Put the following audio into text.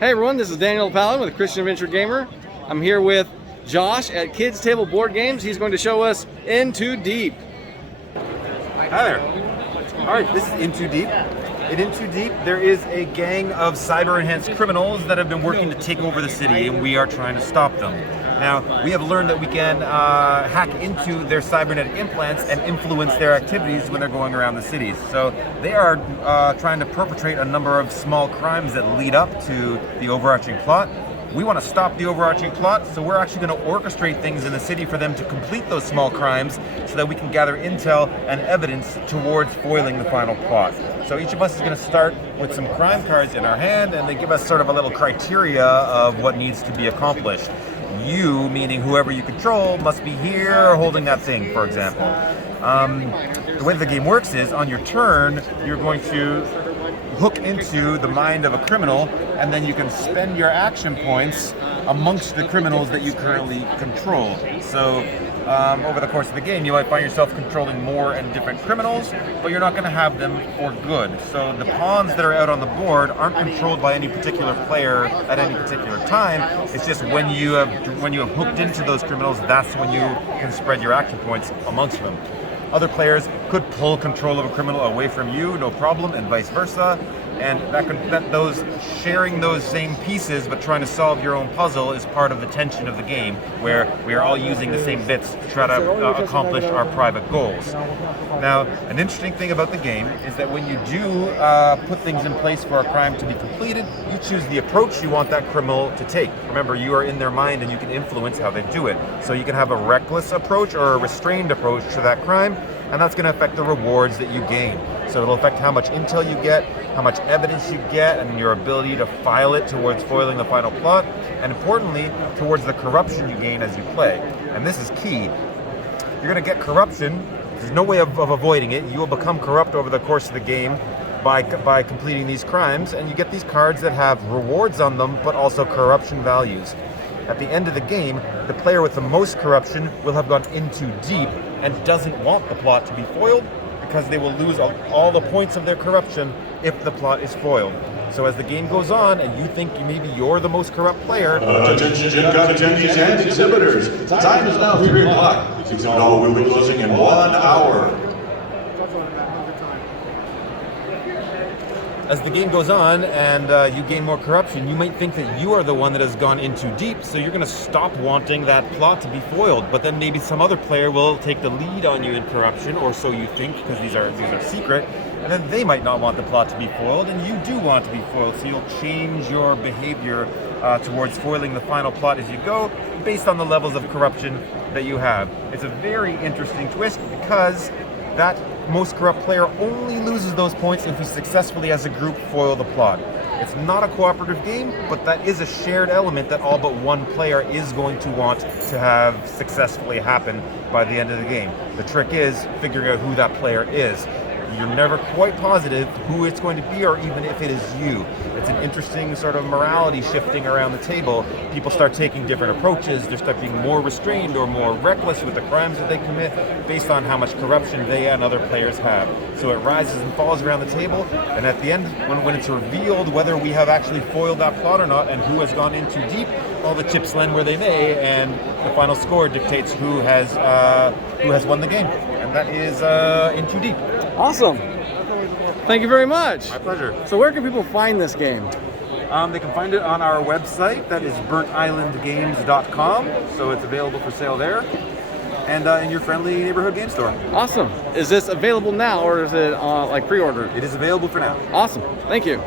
Hey everyone, this is Daniel Palin with Christian Adventure Gamer. I'm here with Josh at Kids Table Board Games. He's going to show us In Too Deep. Hi there. All right, this is In Too Deep. In Too Deep, there is a gang of cyber-enhanced criminals that have been working to take over the city, and we are trying to stop them. Now, we have learned that we can hack into their cybernetic implants and influence their activities when they're going around the cities. So they are trying to perpetrate a number of small crimes that lead up to the overarching plot. We want to stop the overarching plot, so we're actually going to orchestrate things in the city for them to complete those small crimes so that we can gather intel and evidence towards foiling the final plot. So each of us is going to start with some crime cards in our hand, and they give us sort of a little criteria of what needs to be accomplished. You, meaning whoever you control, must be here holding that thing, for example. The way the game works is, on your turn, you're going to hook into the mind of a criminal, and then you can spend your action points amongst the criminals that you currently control. So over the course of the game, you might find yourself controlling more and different criminals, but you're not going to have them for good. So the pawns that are out on the board aren't controlled by any particular player at any particular time. It's just when you have hooked into those criminals, that's when you can spread your action points amongst them. Other players could pull control of a criminal away from you, no problem, and vice versa. And those sharing those same pieces but trying to solve your own puzzle is part of the tension of the game, where we are all using the same bits to try to accomplish our private goals. Now, an interesting thing about the game is that when you do put things in place for a crime to be completed, you choose the approach you want that criminal to take. Remember, you are in their mind and you can influence how they do it. So you can have a reckless approach or a restrained approach to that crime, and that's going to affect the rewards that you gain. So it'll affect how much intel you get, how much evidence you get, and your ability to file it towards foiling the final plot, and importantly, towards the corruption you gain as you play. And this is key. You're going to get corruption. There's no way of avoiding it. You will become corrupt over the course of the game by completing these crimes, and you get these cards that have rewards on them, but also corruption values. At the end of the game, the player with the most corruption will have gone in too deep and doesn't want the plot to be foiled, because they will lose all the points of their corruption if the plot is foiled. So as the game goes on and you think maybe you're the most corrupt player... Attention attendees and exhibitors. Time is now 3 o'clock. Exhibit hall will be closing in 1 hour. As the game goes on and you gain more corruption, you might think that you are the one that has gone in too deep, so you're going to stop wanting that plot to be foiled. But then maybe some other player will take the lead on you in corruption, or so you think, because these are secret, and then they might not want the plot to be foiled, and you do want to be foiled, so you'll change your behavior towards foiling the final plot as you go, based on the levels of corruption that you have. It's a very interesting twist, because that most corrupt player only loses those points if we successfully as a group foil the plot. It's not a cooperative game, but that is a shared element that all but one player is going to want to have successfully happen by the end of the game. The trick is figuring out who that player is. You're never quite positive who it's going to be, or even if it is you. It's an interesting sort of morality shifting around the table. People start taking different approaches. They start being more restrained or more reckless with the crimes that they commit based on how much corruption they and other players have. So it rises and falls around the table, and at the end, when it's revealed whether we have actually foiled that plot or not and who has gone in too deep, all the chips land where they may, and the final score dictates who has won the game. And that is In Too Deep. Awesome. Thank you very much. My pleasure. So where can people find this game? They can find it on our website, that is burntislandgames.com, so it's available for sale there, and in your friendly neighborhood game store. Awesome. Is this available now, or is it like pre-ordered? It is available for now. Awesome. Thank you.